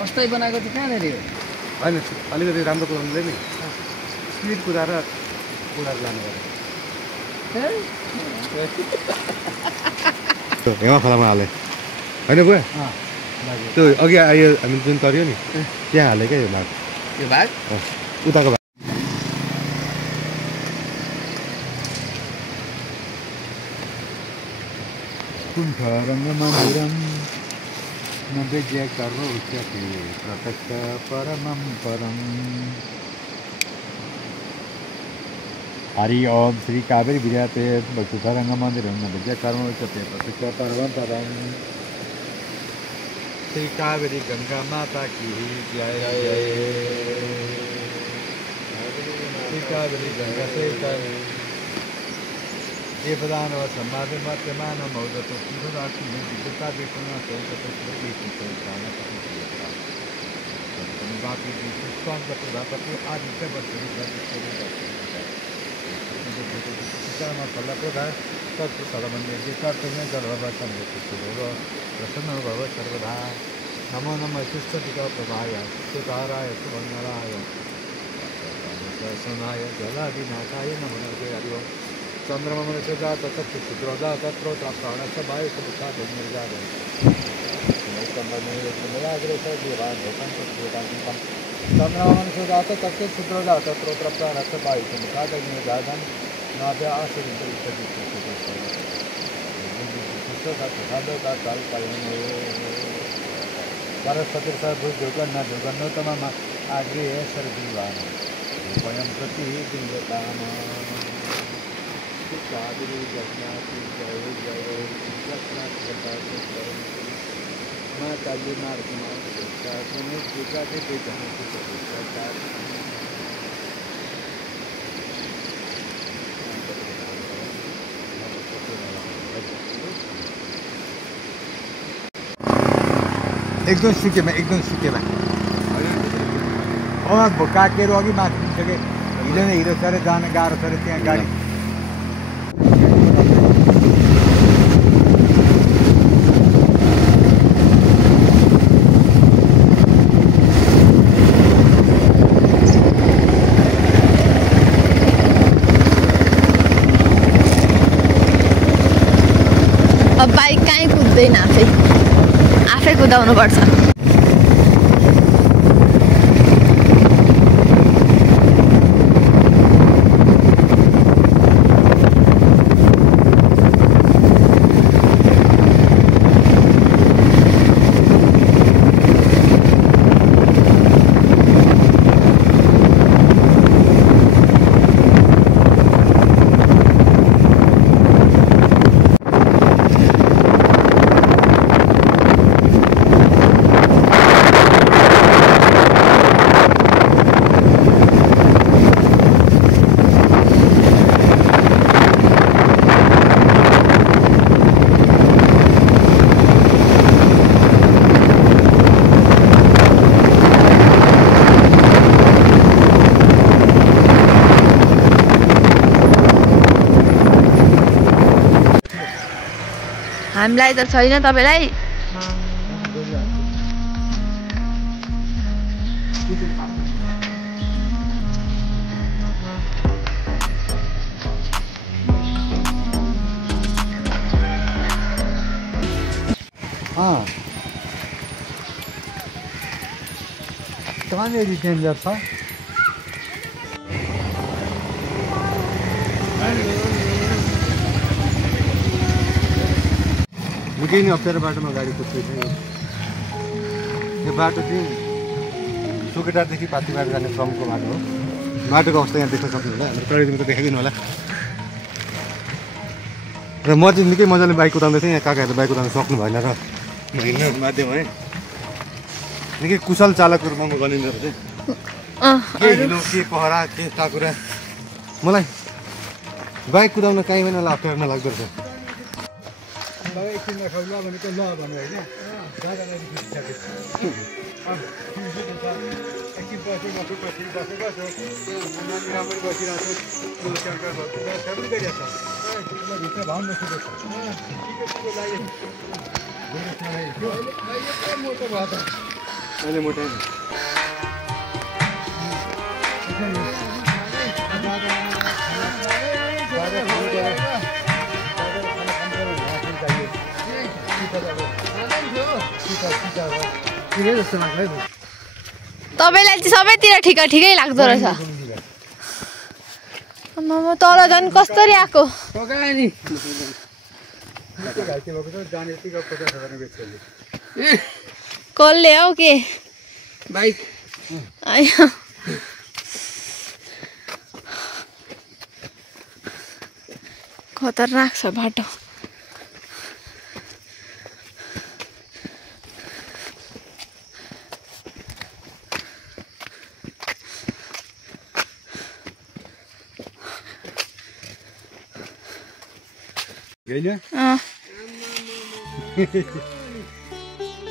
अस्ताई बनाएको चाहिँ कहाँनिर हो? होइन अलिकति राम्रो कुदाउनुले नि स्पिड कुदाएर लानु पर्यो। हेमा खोलामा हाले होइन गयो त्यो अघि आयो हामी जुन तर्यो नि त्यहाँ हाले क्या यो भाग उताको भाग। कुण्ठरङ्गमन्दिरं न विद्यकरोच्यते प्रत्यक्ष परमं परम्। हरि ओम श्री कावेरी विराते कुण्ठरङ्गमन्दिरं न विद्यकरोच्यते प्रत्यक्ष परमं परम्। श्री कावेरी गंगा माता की जय जय। श्री कावेरी गंगा से देवदान और सम्माद मत्यमान मौदतो तीव्रराशि में विद्युता विष्णु सौगत श्री कृष्ण बाकी पुष्पांत प्रजापति आदित्य वर्षी सीतामा फल प्रधान तत्व सर्वन्य विकार्तव्य जलभसन प्रसन्न भव सर्वदा। नमो नमः शिष्टटिका प्रभाय सुताराय सुमंगलाय सनाय जलादिनाथाय नमो नमः। हरि ओम। चंद्रमा मनुष्य जात तत्व जात त्रोत्र प्राणस्य वायु समुखाद निर्जात चंद्रमा मनुष्य जात तत्व जात त्रोत्र प्राणस्य वायु समुखाद निर्जात नाभ्य वनस्पति भूजोगन्न जोगन्नोत्तम आग्रेय सर्वजीवान स्वयं प्रति दिव्यताम। कावेरी गंगा की जय जय। माँ काली मार्ग एकदम सुकेमा काटेर अघि माथि पुगिसके हिँडेर हिँडेर सर जान गाह्रो छ त्यहाँ गाडी। अब बाइक कहीँ कुद्दैन आफै कुदाउनु पर्छ। हामीलाई त छैन तपाईलाई कहाँनिर डेन्जर छ? निकै नै अप्ठ्यारो बाटोमा गाडी कुद्दै थियो। यो बाटो चाहिँ सुकेटारदेखि पाथिबाट जाने क्रमको बाटो हो। बाटोको अवस्था यहाँ देख्न सक्नुहुन्छ। हाम्रो टोयलेटमा त देखाइदिनु होला। र म चाहिँ निकै मजाले बाइक कुदाउँदै थिएँ। यहाँ काकाहरूले बाइक कुदाउनु सक्नु भएन र म हिँड्न बाध्य भएँ। निकै कुशल चालकको रूपमा म गनिँदो रहेछ। के हिलो के पहरा के टाकुरा मलाई बाइक कुदाउन कहीँ पनि अप्ठ्यारो नलाग्दो रहेछ। एकछिन नखाउला भनेको ल भन्नु होइन एकछिन बसेको राम्ररी बसिरहेको भित्र भाउ नसुकेको मोटो भयो त अहिले मोटा तपाईँलाई चाहिँ सबैतिर ठिकै लाग्दो रहेछ म तल झन् कस्तरी आएको कसले हौ के बाइक खतरनाक छ बाटो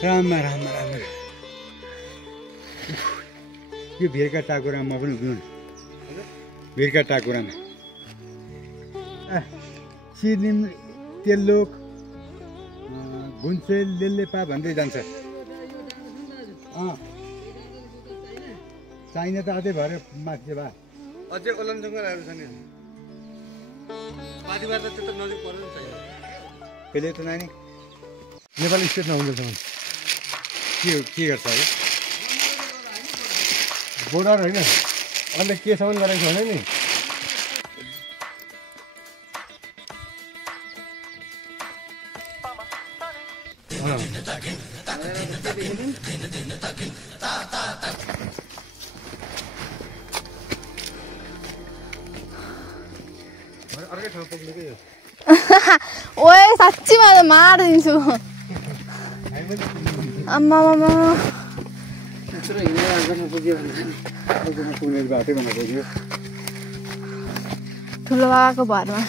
राम यो भिरका टाकुरामा पनि उभिनु भिरका टाकुरामा सिलिम तेल्लोक घुन्सेल लेल्लेपा भन्दै जान्छ चाहिने त अझै भएर माथि भए अझै ओलनसँग आएको छ नि माथिबाट त त्यस्तो नजिक पर्यो नि छैन पहिले त नानी नेपाली स्टेटमा हुँदैछ के गर्छ अब बोर्डर होइन अहिले केसम्म गरेको छैन नि अर्कै ठाउँ पुग्नेकै हो ओए साँच्चीमा त मारिदिन्छु आम्मा पुग्ने बाटै भन्नु पुग्यो ठुलो बाबाको भरमा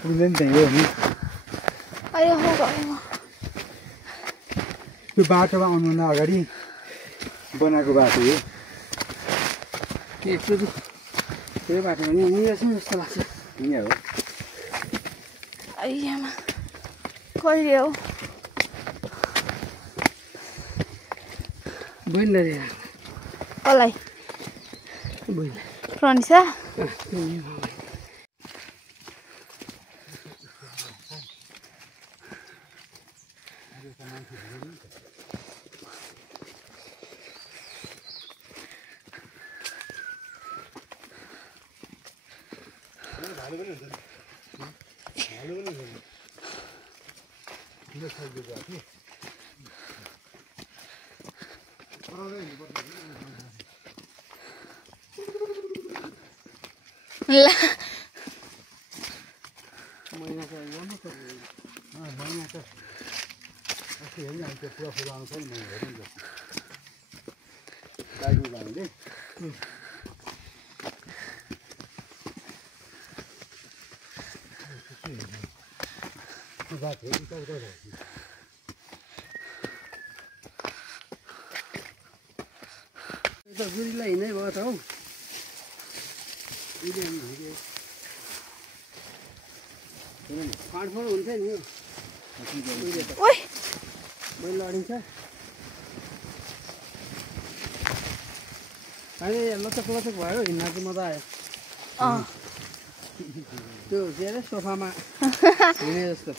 पुग्ने नि त्यही हो नि त्यो बाटोमा आउनुभन्दा अगाडि बनाएको बाटो हो त्यो बाटो पनि जस्तो लाग्छ यहाँ हो आइयामा कहिले हो बुझ्दै कसलाई प्रनिसा ला पुरा फुल आउँछ नि हेर्नु भने गुरीलाई हिँड्नै भयो त हौ फाँडफुँड हुन्छ नि ओइ मैले लडिन्छ अहिले लचक भयो हिँड्न चाहिँ मजा आयो त्यो के अरे सोफामा हिँडे जस्तो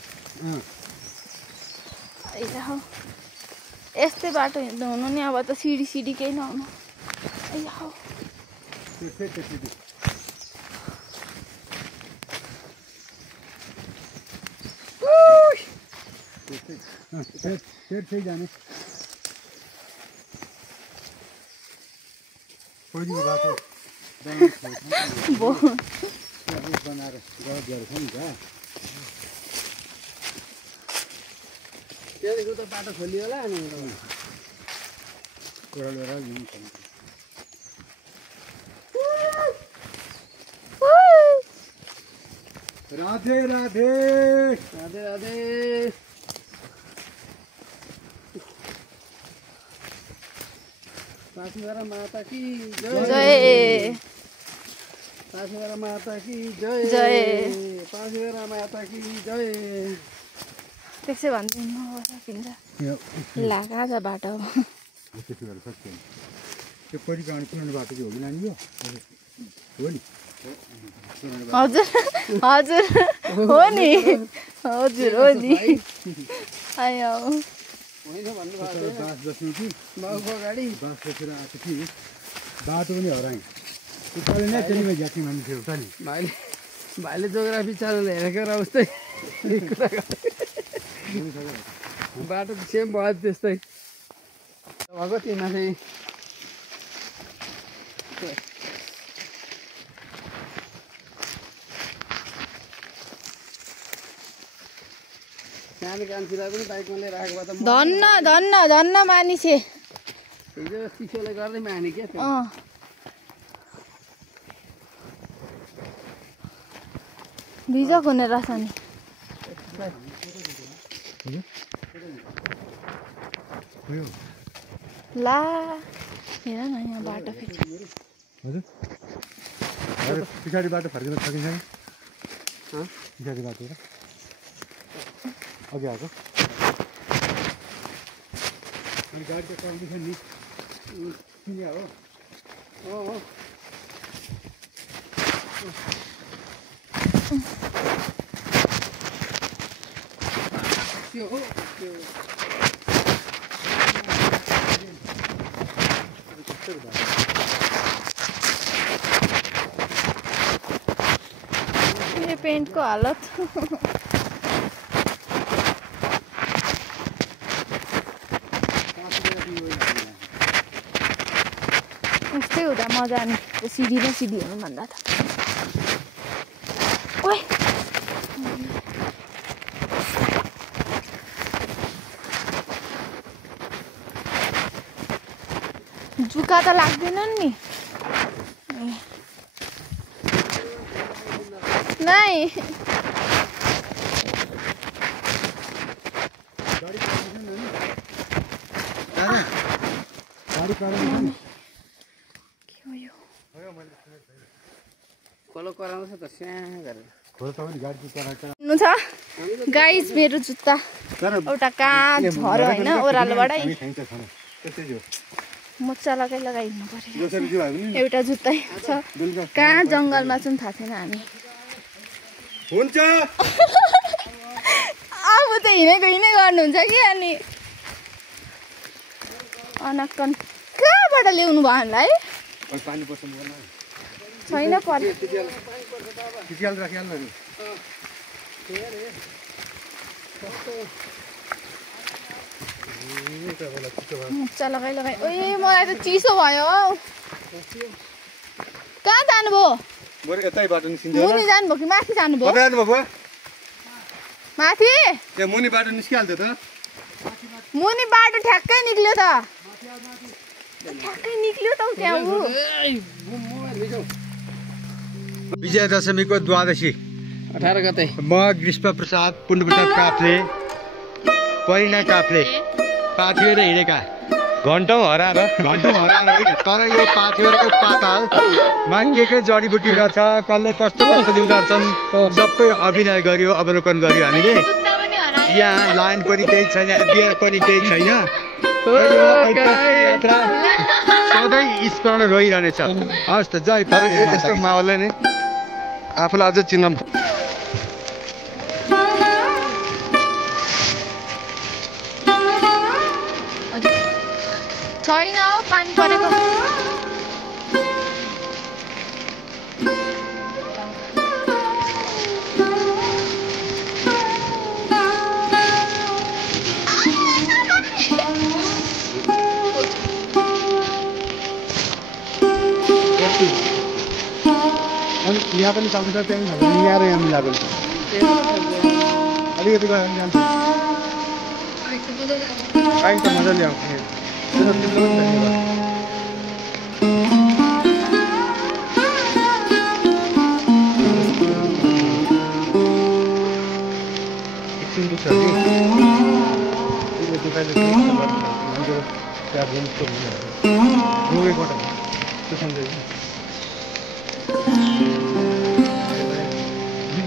यस्तै बाटो हिँड्दा हुनु नि अब त सिडी केही नहुनु जाने पहिलेको बाटो बनाएर गएर छ नि त त्यहाँदेखि त बाटो खोलियो होला अनि कोरालेर राधे राधे राधे राधे पासीघरा माता की जय पासीघरा माता की जय जय पासीघरा माता की जय त्यसै भन्दिनु सकिन्छ ला कहाँ छ बाटो त्यति बेला सक्दैन त्यो परिक्रमा पुरानो बाटो चाहिँ हो कि नानी यो हो नि हजुर हजुर हो नि हजुर हो नि आयो होइन भन्नुभएको थिएन बास बस्नु कि बाउको अगाडि बास बसेर आएको कि बाटो पनि हराएँ उकालो नै त्यसैमा जाति मान्छे हो त नि भाइले जोग्राफी च्यानल हेरेको र उस्तै कुरा बाटो सेम भयो त्यस्तै भएको तिमीमा चाहिँ सानो कान्छीलाई पनि बाइकमा लिएर आएको भए त धन्न धन्न धन्न मानिसे हिजो चिसोले गर्दै माने क्या त्यो भिजक हुने रहेछ नि ला हेर न यहाँ बाटो फेरि हजुर पछाडि बाटो फर्किन सकिन्छ नि पछाडि बाटो अघि आएको अनि गाडीको कन्डिसन नि किन हो त्यो हो त्यो ये पेन्टको हालत यस्तै हुँदा मजा नि सिधीमा सिधी हुनु भन्दा त ओइ जुका त लाग्दैन नि नै खोलो कराउँछ त स्याहाँ गरेर हुनु छ गाइस मेरो जुत्ता एउटा कहाँ झऱ्यो होइन ओह्रालोबाटै मोजा लगाइदिनु पर्यो एउटा जुत्तै छ कहाँ जङ्गलमा चाहिँ थाहा छैन हामी हुन्छ अब त हिँडै गर्नुहुन्छ कि अनि अनक्कन कहाँबाट ल्याउनु भयो हामीलाई पानी पसन्द गर्न छैन पर खिचिहाल राखिहाल्नु नि मोजा लगाइ ओए मलाई त चिसो भयो कहाँ जानुभयो बरु यतै बाटो निस्किन्छ मुनि जानुभयो कि माथि जानुभयो कता जानुभयो माथि त्यो मुनि बाटो निस्किहाल्थ्यो त मुनि बाटो ठ्याक्कै निक्ल्यो त ठ्याक्कै निक्ल्यो त त्यहाँ ऊ विजयादशमीको द्वादशी 18 गते म ग्रीष्म प्रसाद पुण्यप्रसाद काफ्ले परिणा काफ्ले पाथेर हिँडेका घन्टौँ हराएर तर यो पाथेरको पातालमा के जडीबुटी गर्छ कसले कस्तो कस्तो गर्छन् सबै अभिनय गर्यो अवलोकन गर्यो हामीले यहाँ लाइन पनि केही छैन बियर पनि केही छैन सधैँ स्मरण रहिरहनेछ हस् त जय यस्तो माहौलले नै आफूलाई अझ चिन्न छैन हौ पानी परेको यहाँ पनि चल्छ त्यही यहाँ र यहाँ मिलाएको अलिकति गयो भने जान्छ आइ त मजाले आउँछ एकछिन दुख्छ कि दुखाइले रोगेकोटा त्यो सम्झेको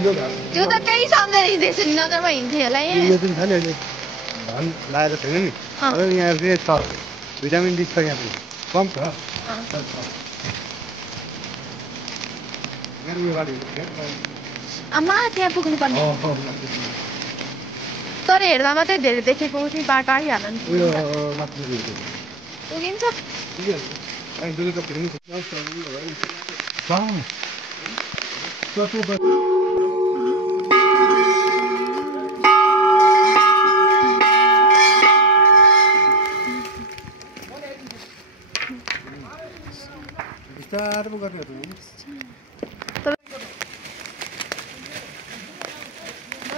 त्यो त त्यही सम्झेर हिँड्दैछ नि नजरमा हिँड्थ्यो होला यहाँ यो पनि छ नि अहिले धान लाएर छैन नि अब यहाँ चाहिँ छ भिटामिन डी छ यहाँ पनि कम छ आमा त्यहाँ पुग्नु पर्ने तर हेर्दा मात्रै धेरै देखेको थियो बाटो आइहाल्यो नि पुगिन्छ बिस्तारो पो गर्ने हो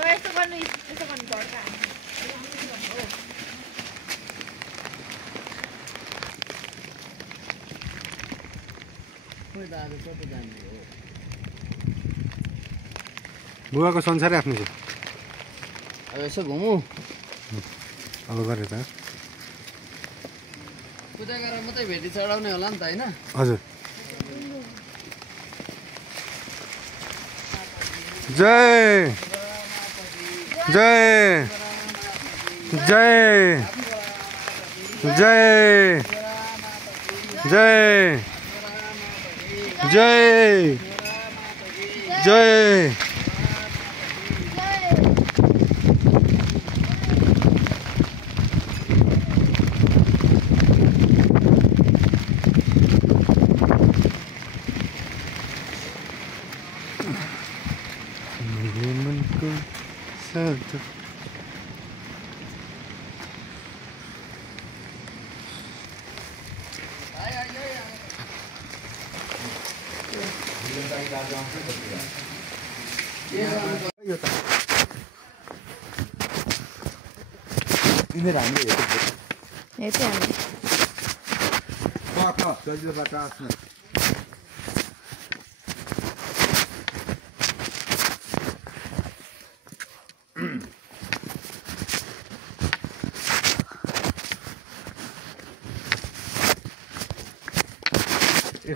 यस्तो गर्नु पर्छ बुवाको संसारै आफ्नो छ अब यसो घुमौँ अब गरे त पूजा गरेर मात्रै भेटी चढाउने होला नि त होइन हजुर जय जय जय जय जय जय जय मनको साथ यिनीहरू हामीले हेर्छ हामी सजिलोबाट आफ्नो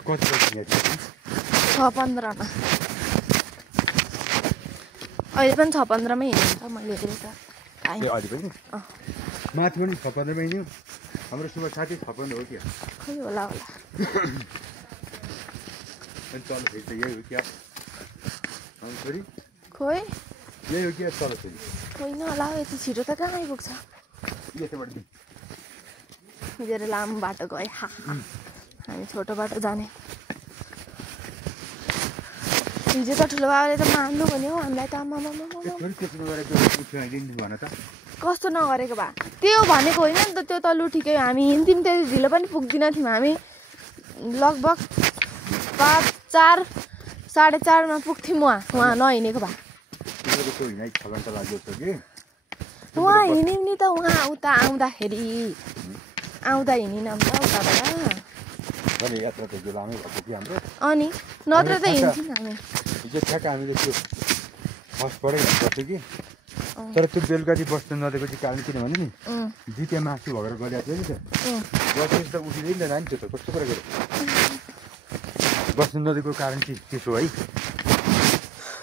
कति 6:15 मा अहिले पनि 6:15 मै हिँड्छ मैले हेरेको अहिले पनि माथि पनि 6:15 मै हिँड्यो हाम्रो सुबह साथी 6:15 हो क्या खै होला अनि तल फेरि त यही हो क्या छोरी खोइ यही हो क्या तल फेरि होइन होला यति छिटो त कहाँ आइपुग्छ यताबाट हिजो लामो बाटो गयो हामी छोटो बाटो जाने हिजो त ठुलो बाबाले त मान्नु भन्यो हामीलाई त आमा कस्तो नगरेको भए त्यो भनेको होइन नि त त्यो त लु ठिकै हामी हिँड्थ्यौँ त्यति ढिलो पनि पुग्दिन थियौँ हामी लगभग 4:30 मा पुग्थ्यौँ उहाँ नहिँडेको भए उहाँ हिँड्यौँ नि त उहाँ उता आउँदाखेरि हिँडिनौँ त उताबाट अनि नत्र त हिँड्छौँ हामी ठ्याक्क हामीले त्यो फर्स्टबाटै बस्थ्यो कि तर त्यो बेलुका चाहिँ बस्नु नदिएको चाहिँ कारण किनभने नि जिते मासु भएर गइरहेको थियो नि त बसेपछि त उठिँदैन नि त त्यो त कस्तो कुरा गऱ्यो बस्नु नदिएको कारण चाहिँ त्यसो है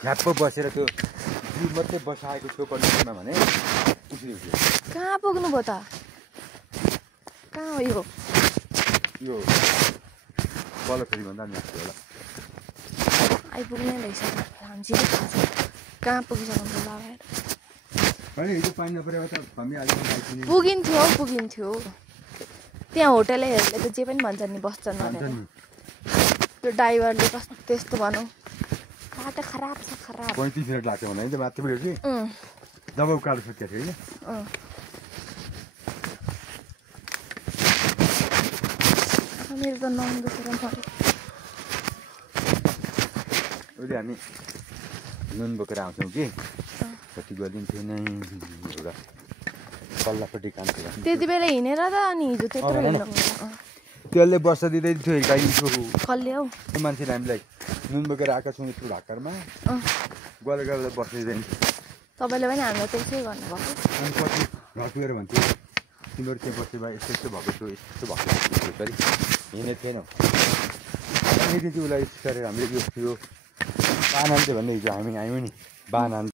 झ्याप्प बसेर त्यो जिउ मात्रै बसाएको थियो कन्डिसनमा भने उठ्यो कहाँ पुग्नुभयो त कहाँ हो यो बल फेरि भन्दा नि होला आइपुग्ने रहेछ हामी चाहिँ थाहा छ कहाँ पुगिसक्नु बाबा पुगिन्थ्यो त्यहाँ होटेलहरूले त जे पनि भन्छन् नि बस्छन् भनेर त्यो ड्राइभरले कस्तो त्यस्तो भनौँ बाटो खराब छ खराब 35 मिनट लाग्छ भने त मात्र भयो कि जब उकालो सुत्केको थियो होइन मेरो त नाम दुखेर पऱ्यो अहिले हामी नुन बोकेर आउँछौँ कि कति गरिदिन्थ्यो नै एउटा पल्लापट्टि काम थियो त्यति बेला हिँडेर त अनि हिजो त्यत्रो हिँड्नु त्यसले वर्ष दिँदै थियो गाईको कसले हौ त्यो मान्छेले हामीलाई नुन बोकेर आएका छौँ यत्रो भाकरमा गएर गएर बस्दैन तपाईँले पनि हामीलाई त्यसै गर्नुभएको अनि पछि घर पुगेर भन्थ्यो तिमीहरू त्यहाँ बस्यो भए यस्तो यस्तो भएको थियो यस्तो भएको थियो सरी हिँडेको थिएनौ त्यहाँदेखि चाहिँ उसलाई गरेर हामीले यो बानान्ते भन्ने हिजो हामी आयौँ नि बानान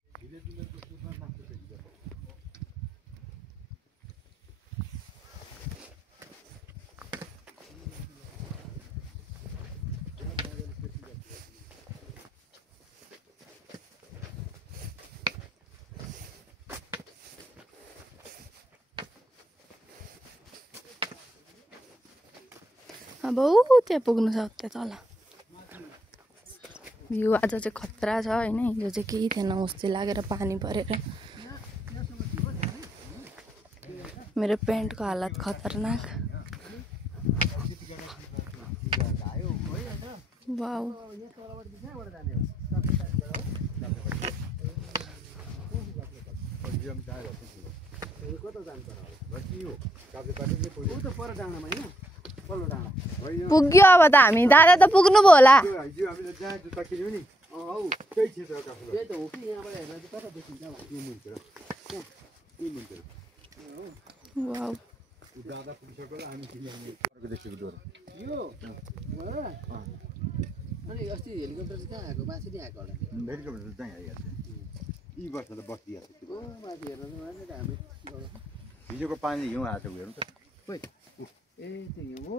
अब त्यहाँ पुग्नु छ त्यहाँ तल भ्यू आज चाहिँ खतरा छ होइन हिजो चाहिँ केही थिएन उस्तै लागेर पानी परेर मेरो पेन्टको हालत खतरनाक वाउ पुग्यो अब त हामी दादा त पुग्नु भयो होला अनि अस्ति हेलिकप्टर चाहिँ कहाँ आएको माथि नै आएको होला हेलिकप्टर चाहिँ आइहाल्छ यी वर्ष त बस्दिहाल्छ ओ माथि हेर्नु त हामी हिजोको पानी हिउँ आएको हेर्नु त खोइ ए त्यो हिउँ हो